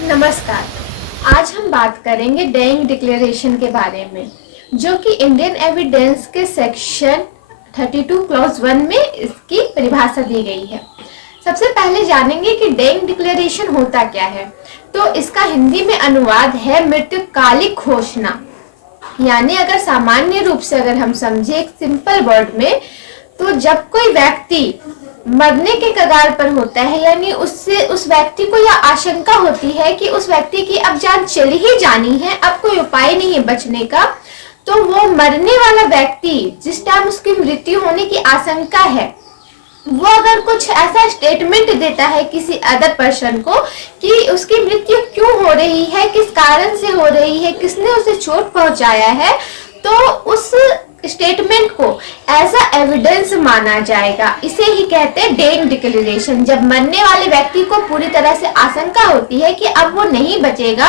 नमस्कार। आज हम बात करेंगे डेइंग डिक्लेरेशन के बारे में, जो कि इंडियन एविडेंस के सेक्शन 32 क्लॉज 1 में इसकी परिभाषा दी गई है। सबसे पहले जानेंगे कि डेइंग डिक्लेरेशन होता क्या है। तो इसका हिंदी में अनुवाद है मृत्युकालिक घोषणा। यानी अगर सामान्य रूप से अगर हम समझे एक सिंपल वर्ड में, तो जब कोई व्यक्ति मरने के कगार पर होता है, यानी उससे उस व्यक्ति को यह आशंका होती है कि उस व्यक्ति की अब जान चली ही जानी है, अब कोई उपाय नहीं है बचने का, तो वो मरने वाला व्यक्ति जिस टाइम उसकी मृत्यु होने की आशंका है, वो अगर कुछ ऐसा स्टेटमेंट देता है किसी अदर पर्सन को कि उसकी मृत्यु क्यों हो रही है, किस कारण से हो रही है, किसने उसे चोट पहुंचाया है, तो उस स्टेटमेंट को एज अ एविडेंस माना जाएगा। इसे ही कहते हैं डेइंग डिक्लेरेशन। जब मरने वाले व्यक्ति को पूरी तरह से आशंका होती है कि अब वो नहीं बचेगा,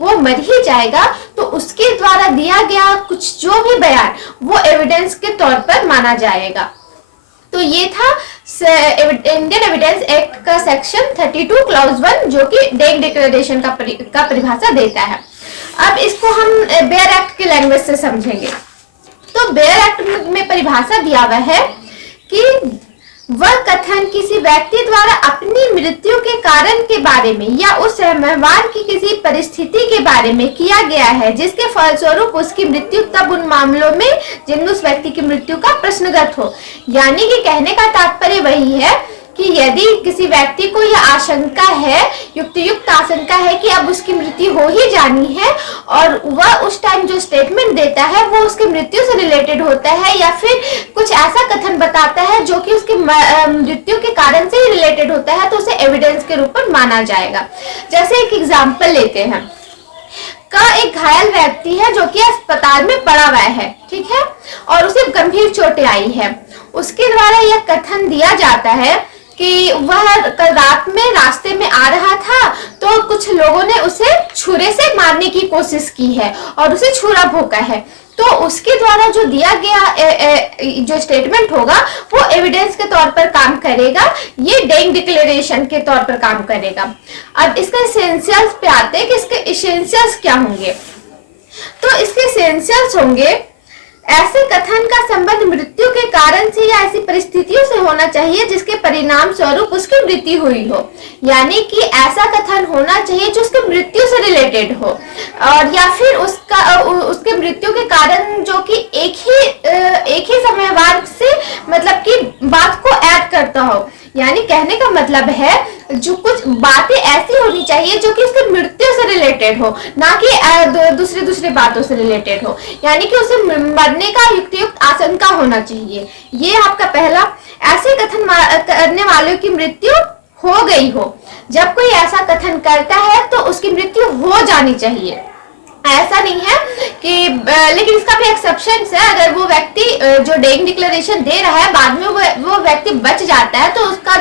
वो मर ही जाएगा, तो उसके द्वारा दिया गया कुछ जो भी बयान वो एविडेंस के तौर पर माना जाएगा। तो ये था इंडियन एविडेंस एक्ट का सेक्शन 32 क्लॉज 1, जो कि डेइंग डिक्लेरेशन का परिभाषा देता है। अब इसको हम बेयर एक्ट के लैंग्वेज से समझेंगे। तो बेयर एक्ट में परिभाषा दिया हुआ है कि वह कथन किसी व्यक्ति द्वारा अपनी मृत्यु के कारण के बारे में या उस व्यवहार की किसी परिस्थिति के बारे में किया गया है जिसके फलस्वरूप उसकी मृत्यु तब उन मामलों में जिनमें उस व्यक्ति की मृत्यु का प्रश्नगत हो। यानी कि कहने का तात्पर्य वही है कि यदि किसी व्यक्ति को यह आशंका है, युक्त आशंका है कि अब उसकी मृत्यु हो ही जानी है, और वह उस टाइम जो स्टेटमेंट देता है वो उसकी मृत्यु से रिलेटेड होता है या फिर कुछ ऐसा कथन बताता है जो कि उसकी मृत्यु के कारण से ही रिलेटेड होता है, तो उसे एविडेंस के रूप में माना जाएगा। जैसे एक एग्जाम्पल लेते हैं का एक घायल व्यक्ति है जो कि अस्पताल में पड़ा हुआ है, ठीक है, और उसे गंभीर चोटें आई है। उसके द्वारा यह कथन दिया जाता है कि वह कल रात में रास्ते में आ रहा था, तो कुछ लोगों ने उसे छुरे से मारने की कोशिश की है और उसे छुरा भोंका है। तो उसके द्वारा जो दिया गया जो स्टेटमेंट होगा वो एविडेंस के तौर पर काम करेगा, ये डेइंग डिक्लेरेशन के तौर पर काम करेगा। अब इसके एसेंशियल्स पे आते हैं कि इसके एसेंशियल्स क्या होंगे। तो इसके एसेंशियल्स होंगे, ऐसे कथन का संबंध मृत्यु के कारण से या ऐसी परिस्थितियों से होना चाहिए जिसके परिणाम स्वरूप उसकी मृत्यु हुई हो। यानी कि ऐसा कथन होना चाहिए जो उसकी मृत्यु से रिलेटेड हो, और या फिर उसके मृत्यु के कारण जो कि एक ही समयवार से मतलब कि बात को ऐड करता हो। यानी कहने का मतलब है जो कुछ बातें ऐसी होनी चाहिए जो कि उसकी मृत्यु से रिलेटेड हो, ना कि दूसरी बातों से रिलेटेड हो। यानी कि उसे मरने का युक्त आशंका होना चाहिए। ये आपका पहला। ऐसे कथन करने वालों की मृत्यु हो गई हो। जब कोई ऐसा कथन करता है तो उसकी मृत्यु हो जानी चाहिए, ऐसा नहीं है कि लेकिन इसका भी एक्सेप्शन है। अगर वो व्यक्ति जो डेइंग डिक्लेरेशन दे रहा है बाद में वो व्यक्ति बच जाता है, तो उसका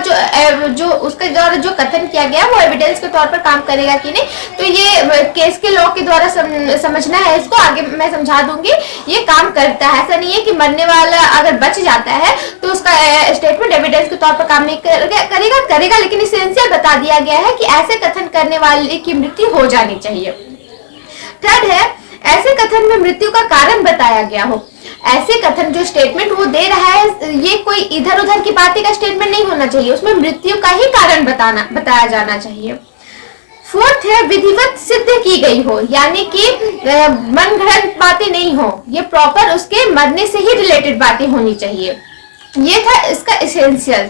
जो उसके द्वारा जो कथन किया गया वो एविडेंस के तौर पर काम करेगा कि नहीं। तो ये केस के लॉ के द्वारा समझना है इसको, आगे मैं समझा दूंगी। ये काम करता है, ऐसा नहीं है कि मरने वाला अगर बच जाता है तो उसका स्टेटमेंट एविडेंस के तौर पर काम नहीं करेगा, लेकिन एसेंशियल बता दिया गया है कि ऐसे कथन करने वाले की मृत्यु हो जानी चाहिए। थर्ड है, ऐसे कथन में मृत्यु का कारण बताया गया हो। ऐसे कथन जो स्टेटमेंट वो दे रहा है ये कोई इधर उधर की बातें का स्टेटमेंट नहीं होना चाहिए, उसमें मृत्यु का ही कारण बताया जाना चाहिए। फोर्थ है, विधिवत सिद्ध की गई हो, यानी कि मनगढ़ंत बातें नहीं हो, ये प्रॉपर उसके मरने से ही रिलेटेड बातें होनी चाहिए। ये था इसका एसेंशियल।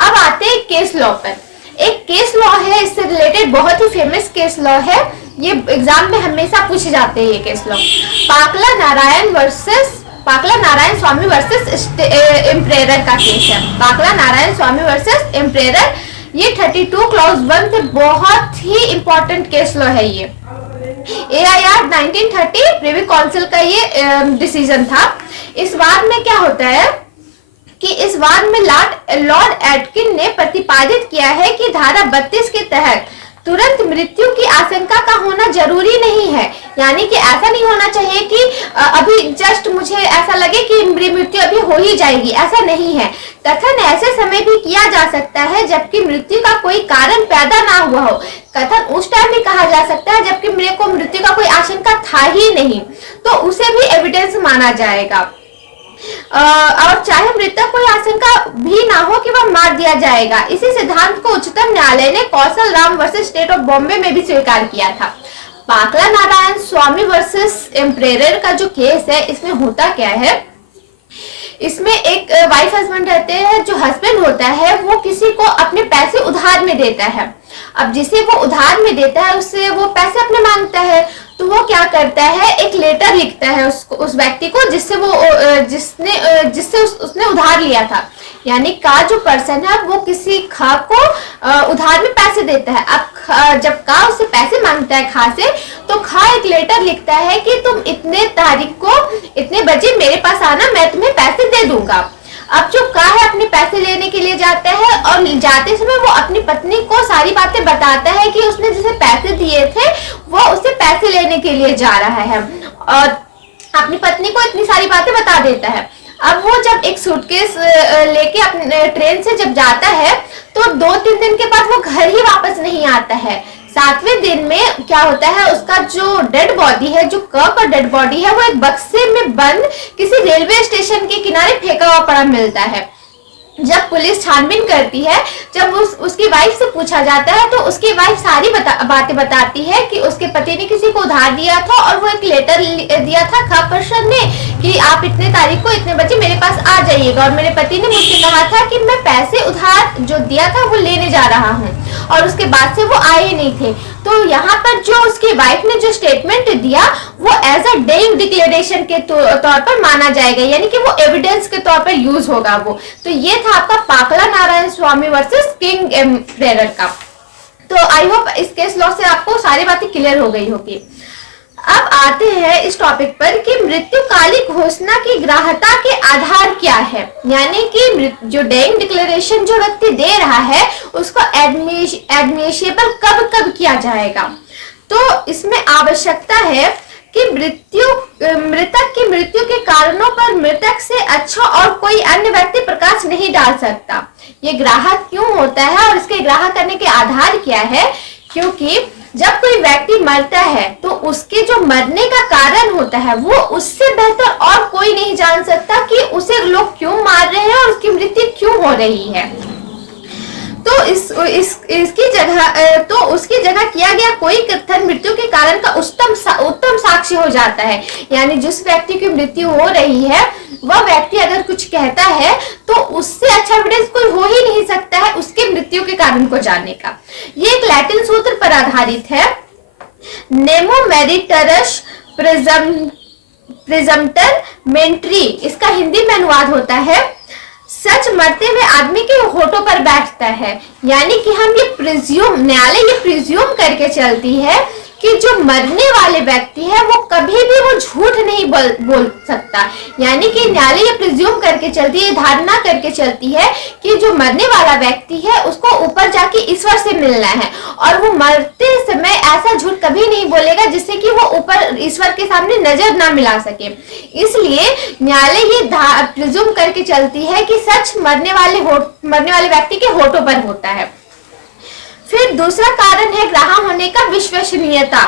अब आते हैं केस लॉ पर। एक केस लॉ है, इससे रिलेटेड बहुत ही फेमस केस लॉ है, ये एग्जाम में हमेशा पूछे जाते हैं। ये केस लॉ पाकला नारायण स्वामी वर्सेस एम्परेयर का केस है। पाकला नारायण स्वामी वर्सेस एम्परेयर, ये 32 क्लॉज 1 से बहुत ही इंपॉर्टेंट केस लॉ है। ये AIR 1930 प्रिवी काउंसिल का ये डिसीजन था। इस वाद में क्या होता है कि इस वाद में लॉर्ड एटकिन ने प्रतिपादित किया है कि धारा 32 के तहत तुरंत मृत्यु की आशंका का होना जरूरी नहीं है। यानी कि ऐसा नहीं होना चाहिए कि अभी जस्ट मुझे ऐसा लगे कि मेरी मृत्यु अभी हो ही जाएगी, ऐसा नहीं है। कथन ऐसे समय भी किया जा सकता है जबकि मृत्यु का कोई कारण पैदा ना हुआ हो। कथन उस टाइम भी कहा जा सकता है जबकि मेरे को मृत्यु का कोई आशंका था ही नहीं, तो उसे भी एविडेंस माना जाएगा। और चाहे मृतक कोई आशंका भी ना हो कि वह मार दिया जाएगा। इसी सिद्धांत को उच्चतम न्यायालय ने Kaushal Ram versus state of Bombay में भी स्वीकार किया था। पाकला नारायण स्वामी वर्सेस एम्परेयर का जो केस है, इसमें होता क्या है, इसमें एक वाइफ हस्बैंड रहते हैं। जो हस्बैंड होता है वो किसी को अपने पैसे उधार में देता है। अब जिसे वो उधार में देता है उससे वो पैसे अपने मांगता है, तो वो क्या करता है, एक लेटर लिखता है उस व्यक्ति को जिससे उसने उधार लिया था। यानी का जो पर्सन है वो किसी खा को उधार में पैसे देता है। अब जब का उससे पैसे मांगता है खा से, तो खा एक लेटर लिखता है कि तुम इतने तारीख को इतने बजे मेरे पास आना, मैं तुम्हें पैसे दे दूंगा। अब जो का है अपने पैसे लेने के लिए जाता है और जाते समय वो अपनी पत्नी को सारी बातें बताता है कि उसने जिसे पैसे दिए थे वो उससे पैसे लेने के लिए जा रहा है, और अपनी पत्नी को इतनी सारी बातें बता देता है। अब वो जब एक सूटकेस लेके अपने ट्रेन से जब जाता है तो 2-3 दिन के बाद वो घर ही वापस नहीं आता है। 7वें दिन में क्या होता है, उसका जो डेड बॉडी है, जो क का डेड बॉडी है, वो एक बक्से में बंद किसी रेलवे स्टेशन के किनारे फेंका हुआ पड़ा मिलता है। जब पुलिस छानबीन करती है, जब उसकी वाइफ से पूछा जाता है तो उसकी वाइफ सारी बातें बताती है कि उसके पति ने किसी को उधार दिया था और वो एक लेटर दिया था खा पर्सन ने कि आप इतने तारीख को इतने बजे मेरे पास आ जाइएगा, और मेरे पति ने मुझसे कहा था कि मैं पैसे उधार जो दिया था वो लेने जा रहा हूँ, और उसके बाद से वो आए नहीं थे। तो यहाँ पर जो उसकी वाइफ ने जो स्टेटमेंट दिया वो एज अ डेइंग डिक्लेरेशन के तौर पर माना जाएगा, यानी कि वो एविडेंस के तौर पर यूज होगा वो। तो ये था आपका पाकला नारायण स्वामी वर्सेस किंग एम्परेयर का। तो आई होप इस केस लॉ से आपको सारी बातें क्लियर हो गई होगी। अब आते हैं इस टॉपिक पर कि मृत्युकालिक घोषणा की ग्राह्यता के आधार क्या है, यानी कि जो डेइंग डिक्लेरेशन जो व्यक्ति दे रहा है उसको एडमिसिबल कब किया जाएगा। तो इसमें आवश्यकता है कि मृतक की मृत्यु के कारणों पर मृतक से अच्छा और कोई अन्य व्यक्ति प्रकाश नहीं डाल सकता। ये ग्राह्य क्यों होता है और इसके ग्राह्य करने के आधार क्या है, क्योंकि जब कोई व्यक्ति मरता है तो उसके जो मरने का कारण होता है वो उससे बेहतर और कोई नहीं जान सकता कि उसे लोग क्यों मार रहे हैं और उसकी मृत्यु क्यों हो रही है। तो उसकी जगह किया गया कोई कथन मृत्यु के कारण का उत्तम साक्ष्य हो जाता है। यानी जिस व्यक्ति की मृत्यु हो रही है वह व्यक्ति अगर कुछ कहता है तो उससे अच्छा एविडेंस कोई हो ही नहीं सकता है उसके मृत्यु के कारण को जानने का। ये एक लैटिन सूत्र पर आधारित है, नेमो मेरिटरस प्रिजम्प्टर मेंट्री, इसका हिंदी में अनुवाद होता है सच मरते हुए आदमी के होठों पर बैठता है। यानी कि हम ये प्रिज्यूम, न्यायालय ये प्रिज्यूम करके चलती है कि जो मरने वाले व्यक्ति है वो कभी भी वो झूठ नहीं बोल सकता। यानी कि न्यायालय ये प्रिज्यूम करके चलती है, धारणा करके चलती है कि जो मरने वाला व्यक्ति है उसको ऊपर जाके ईश्वर से मिलना है, और वो मरते समय ऐसा झूठ कभी नहीं बोलेगा जिससे कि वो ऊपर ईश्वर के सामने नजर ना मिला सके। इसलिए न्यायालय ये प्रिज्यूम करके चलती है कि सच मरने वाले व्यक्ति के होठों पर होता है। फिर दूसरा कारण है ग्राह्य होने का विश्वसनीयता।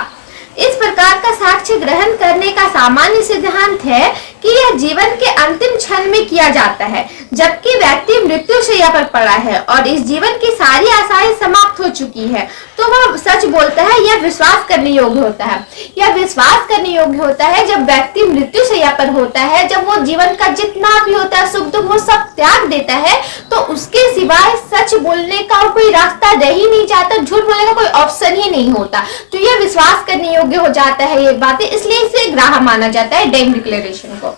इस प्रकार का साक्ष्य ग्रहण करने का सामान्य सिद्धांत है कि यह जीवन के अंतिम क्षण में किया जाता है जबकि व्यक्ति मृत्युशैया पर पड़ा है और इस जीवन की सारी आशाएं समाप्त हो चुकी है, तो वह सच बोलता है। यह विश्वास करने योग्य होता है। यह विश्वास करने योग्य होता है जब व्यक्ति मृत्युशैया पर होता है, जब वो जीवन का जितना भी होता है सुख दुख वो सब त्याग देता है, तो उसके सिवाय सच बोलने का कोई रास्ता रह ही नहीं जाता, झूठ बोलने का कोई ऑप्शन ही नहीं होता। तो यह विश्वास करने योग्य हो जाता है ये बातें, इसलिए इसे ग्राह्य माना जाता है डेइंग डिक्लेरेशन को।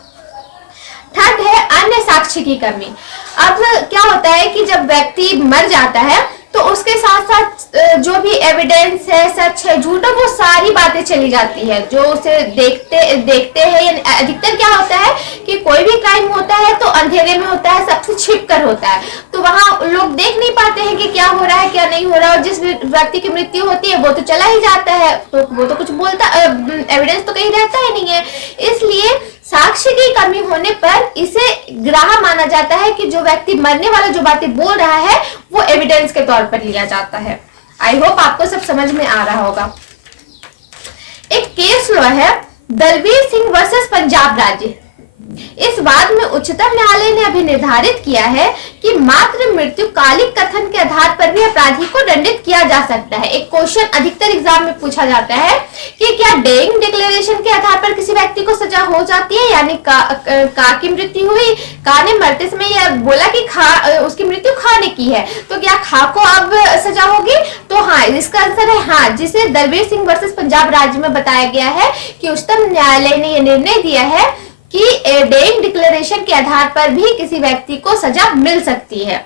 थर्ड है अन्य साक्ष्य की कमी। अब क्या होता है कि जब व्यक्ति मर जाता है तो उसके साथ साथ जो भी एविडेंस है, सच है, झूठ है, वो सारी बातें चली जाती है जो उसे देखते हैं। अधिकतर क्या होता है कि कोई भी क्राइम होता है तो अंधेरे में होता है, सबसे छिप कर होता है, तो वहां लोग देख नहीं पाते हैं कि क्या हो रहा है क्या नहीं हो रहा है। और जिस व्यक्ति की मृत्यु होती है वो तो चला ही जाता है, तो वो तो कुछ बोलता, एविडेंस तो कहीं रहता ही नहीं है। इसलिए साक्ष्य की कमी होने पर इसे ग्राह्य माना जाता है कि जो व्यक्ति मरने वाला जो बातें बोल रहा है वो एविडेंस के तौर पर लिया जाता है। आई होप आपको सब समझ में आ रहा होगा। एक केस लॉ है दलवीर सिंह वर्सेस पंजाब राज्य। इस वाद में उच्चतम न्यायालय ने अभी निर्धारित किया है कि मात्र मृत्युकालिक कथन के आधार पर भी अपराधी को दंडित किया जा सकता है। एक क्वेश्चन अधिकतर एग्जाम में पूछा जाता है कि क्या डेइंग डिक्लेरेशन के आधार पर किसी व्यक्ति को सजा हो जाती है, यानी का की मृत्यु हुई, का ने मरते समय यह बोला कि उसकी मृत्यु खा ने की है, तो क्या खा को अब सजा होगी? तो हाँ, इसका आंसर है हाँ, जिसे दलवीर सिंह वर्सेस पंजाब राज्य में बताया गया है कि उच्चतम न्यायालय ने यह निर्णय दिया है कि डेइंग डिक्लेरेशन के आधार पर भी किसी व्यक्ति को सजा मिल सकती है।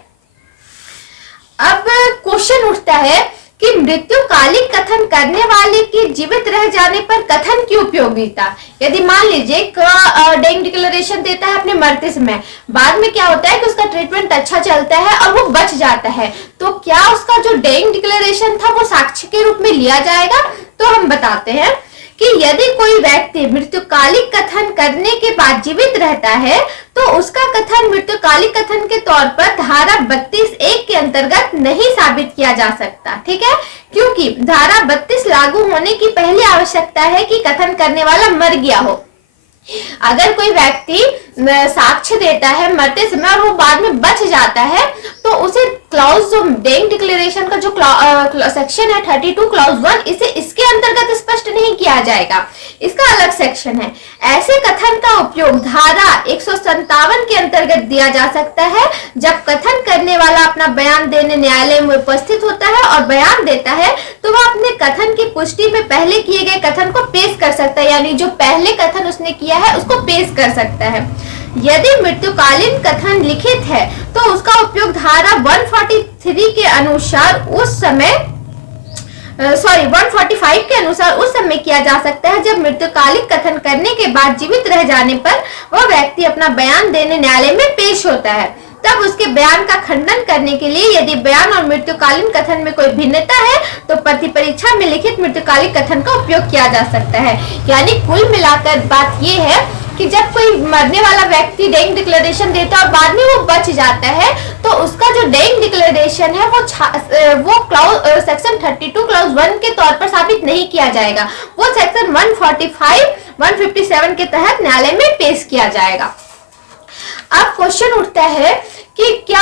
अब क्वेश्चन उठता है कि मृत्युकालिक कथन करने वाले की जीवित रह जाने पर कथन की उपयोगिता। यदि मान लीजिए डेइंग डिक्लेरेशन देता है अपने मरते समय, बाद में क्या होता है कि उसका ट्रीटमेंट अच्छा चलता है और वो बच जाता है, तो क्या उसका जो डेइंग डिक्लेरेशन था वो साक्ष्य के रूप में लिया जाएगा? तो हम बताते हैं कि यदि कोई व्यक्ति मृत्युकालिक कथन करने के बाद जीवित रहता है तो उसका कथन मृत्युकालिक कथन के तौर पर धारा 32(1) के अंतर्गत नहीं साबित किया जा सकता। ठीक है, क्योंकि धारा 32 लागू होने की पहली आवश्यकता है कि कथन करने वाला मर गया हो। अगर कोई व्यक्ति साक्ष्य देता है मरते समय और वो बाद में बच जाता है तो उसे क्लॉज जो डेइंग डिक्लेरेशन का जो सेक्शन है 32 क्लॉज 1, इसे इसके अंतर्गत स्पष्ट नहीं किया जाएगा, इसका अलग सेक्शन है। ऐसे कथन का उपयोग धारा 157 के अंतर्गत दिया जा सकता है जब कथन करने वाला अपना बयान देने न्यायालय में उपस्थित होता है और बयान देता है तो वह अपने कथन की पुष्टि में पहले किए गए कथन को पेश कर सकता है, यानी जो पहले कथन उसने किया है उसको पेश कर सकता है। यदि मृत्युकालीन कथन लिखित है तो उसका उपयोग धारा 143 के अनुसार उस समय 145 के अनुसार उस समय किया जा सकता है जब मृत्युकालिक कथन करने के बाद जीवित रह जाने पर वह व्यक्ति अपना बयान देने न्यायालय में पेश होता है। तब उसके बयान का खंडन करने के लिए यदि बयान और मृत्युकालीन कथन में कोई भिन्नता है तो प्रति परीक्षा में लिखित मृत्युकालिक कथन का उपयोग किया जा सकता है। यानी कुल मिलाकर बात यह है कि जब कोई मरने वाला व्यक्ति डेइंग डिक्लेरेशन देता है और बाद में वो बच जाता है तो उसका जो डेइंग डिक्लेरेशन है वो सेक्शन 32 क्लॉज 1 के तौर पर साबित नहीं किया जाएगा, वो सेक्शन 145, 157 के तहत न्यायालय में पेश किया जाएगा। अब क्वेश्चन उठता है कि क्या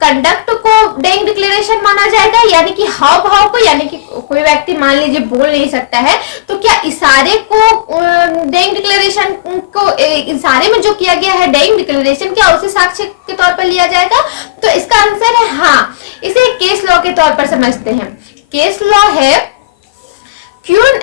कंडक्ट को डेइंग डिक्लेरेशन माना जाएगा, यानी कि हाव भाव को, यानी कि कोई व्यक्ति मान लीजिए बोल नहीं सकता है तो क्या इशारे को डेइंग डिक्लेरेशन को इशारे में जो किया गया है डेइंग डिक्लेरेशन, क्या उसे साक्ष्य के तौर पर लिया जाएगा? तो इसका आंसर है हाँ, इसे केस लॉ के तौर पर समझते हैं। केस लॉ है queen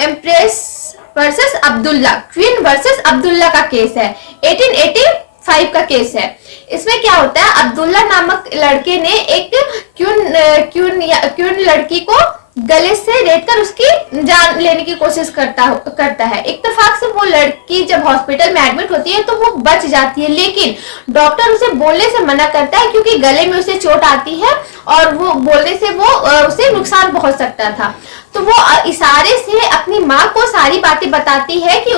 empress versus Abdullah, queen versus Abdullah का केस है, 1885 का केस है। इसमें क्या होता है, अब्दुल्ला नामक लड़के ने एक क्वीन लड़की को गले से रेतकर उसकी जान लेने की कोशिश करता है। इत्तेफाक से वो लड़की जब हॉस्पिटल में एडमिट होती है तो वो बच जाती है, लेकिन डॉक्टर उसे बोलने से मना करता है क्योंकि गले में उसे चोट आती है और वो बोलने से वो उसे नुकसान पहुंच सकता था। तो वो इशारे से अपनी माँ को सारी बातें बताती है कि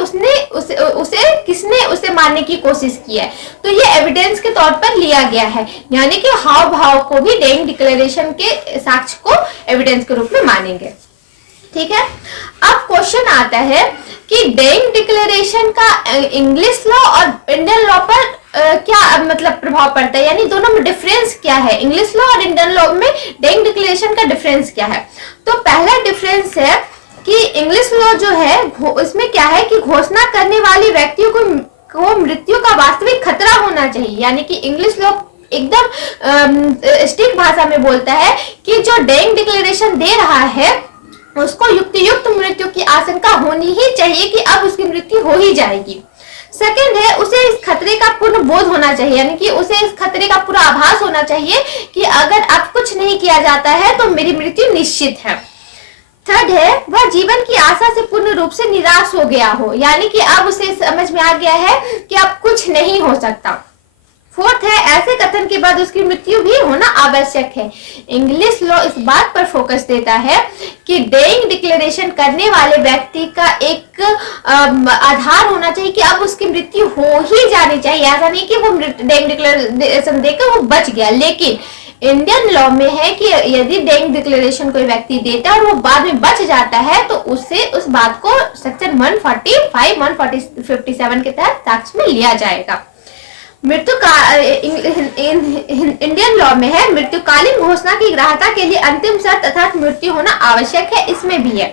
किसने उसे मारने की कोशिश की है, तो ये एविडेंस के तौर पर लिया गया है, यानी कि हाव भाव को भी डेइंग डिक्लेरेशन के साक्ष्य को एविडेंस के रूप में मानेंगे। ठीक है, अब क्वेश्चन आता है कि डेइंग डिक्लेरेशन का इंग्लिश लॉ और इंडियन लॉ पर क्या मतलब प्रभाव पड़ता है, यानी दोनों में डिफरेंस क्या है, इंग्लिश लॉ और इंडियन लॉ में डेइंग डिक्लेरेशन का डिफरेंस क्या है? तो पहला डिफरेंस है कि इंग्लिश लॉ जो है इसमें क्या है कि घोषणा करने वाले व्यक्तियों को मृत्यु का वास्तविक खतरा होना चाहिए, यानी कि इंग्लिश लॉ एकदम स्ट्रिक्ट भाषा में बोलता है कि जो डेइंग डिक्लेरेशन दे रहा है उसको युक्त मृत्यु की आशंका होनी ही चाहिए कि अब उसकी मृत्यु हो ही जाएगी। सेकंड है, उसे इस खतरे का पूर्ण बोध होना चाहिए, यानी कि उसे इस खतरे का पूरा आभास होना चाहिए कि अगर अब कुछ नहीं किया जाता है तो मेरी मृत्यु निश्चित है। थर्ड है, वह जीवन की आशा से पूर्ण रूप से निराश हो गया हो, यानी कि अब उसे समझ में आ गया है कि अब कुछ नहीं हो सकता। फोर्थ है, ऐसे कथन के बाद उसकी मृत्यु भी होना आवश्यक है। इंग्लिश लॉ इस बात पर फोकस देता है कि डेइंग डिक्लेरेशन करने वाले व्यक्ति का एक आधार होना चाहिए कि अब उसकी मृत्यु हो ही जानी चाहिए। ऐसा नहीं कि वो डेइंग डिक्लेरेशन देकर वो बच गया, लेकिन इंडियन लॉ में है कि यदि डेइंग डिक्लेरेशन कोई व्यक्ति देता है और वो बाद में बच जाता है तो उसे उस बात को सेक्शन 145, 157 के तहत साक्ष्य में लिया जाएगा। मृत्यु का इंडियन लॉ में है, मृत्युकालीन घोषणा की ग्राह्यता के लिए अंतिम शर्त अर्थात मृत्यु होना आवश्यक है, इसमें भी है।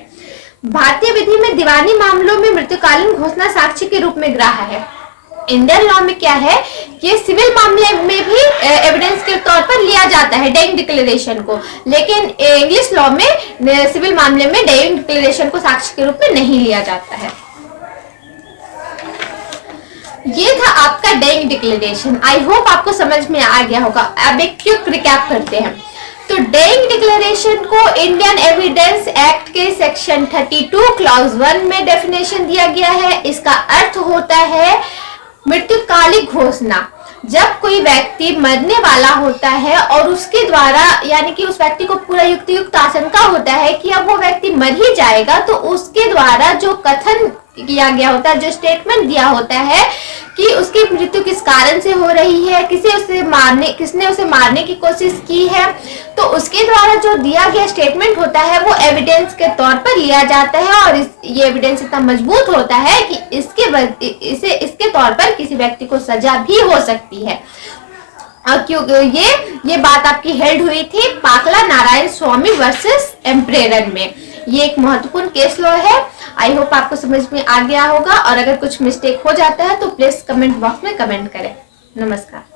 भारतीय विधि में दीवानी मामलों में मृत्युकालीन घोषणा साक्ष्य के रूप में ग्राह्य है। इंडियन लॉ में क्या है कि सिविल मामले में भी एविडेंस के तौर पर लिया जाता है डेइंग डिक्लेरेशन को, लेकिन इंग्लिश लॉ में सिविल मामले में डेइंग डिक्लेरेशन को साक्ष्य के रूप में नहीं लिया जाता है। ये था आपका डेइंग डिक्लेरेशन। आई होप आपको समझ में आ गया होगा। अब एक क्विक रिकैप करते हैं। तो डेइंग डिक्लेरेशन को इंडियन एविडेंस एक्ट के सेक्शन 32 क्लॉज 1 में डेफिनेशन दिया गया है। इसका अर्थ होता है मृत्युकालिक घोषणा। जब कोई व्यक्ति मरने वाला होता है और उसके द्वारा, यानी कि उस व्यक्ति को पूरा युक्त आशंका होता है कि अब वो व्यक्ति मर ही जाएगा, तो उसके द्वारा जो कथन किया गया होता है, जो स्टेटमेंट दिया होता है कि उसकी मृत्यु किस कारण से हो रही है, किसने उसे मारने की कोशिश की है, तो उसके द्वारा जो दिया गया स्टेटमेंट होता है वो एविडेंस के तौर पर लिया जाता है। और ये एविडेंस इतना मजबूत होता है कि इसके तौर पर किसी व्यक्ति को सजा भी हो सकती है। क्योंकि ये बात आपकी हेल्ड हुई थी पाकला नारायण स्वामी वर्सेस एम्परेरर में। ये एक महत्वपूर्ण केस लॉ है। आई होप आपको समझ में आ गया होगा, और अगर कुछ मिस्टेक हो जाता है तो प्लीज कमेंट बॉक्स में कमेंट करें। नमस्कार।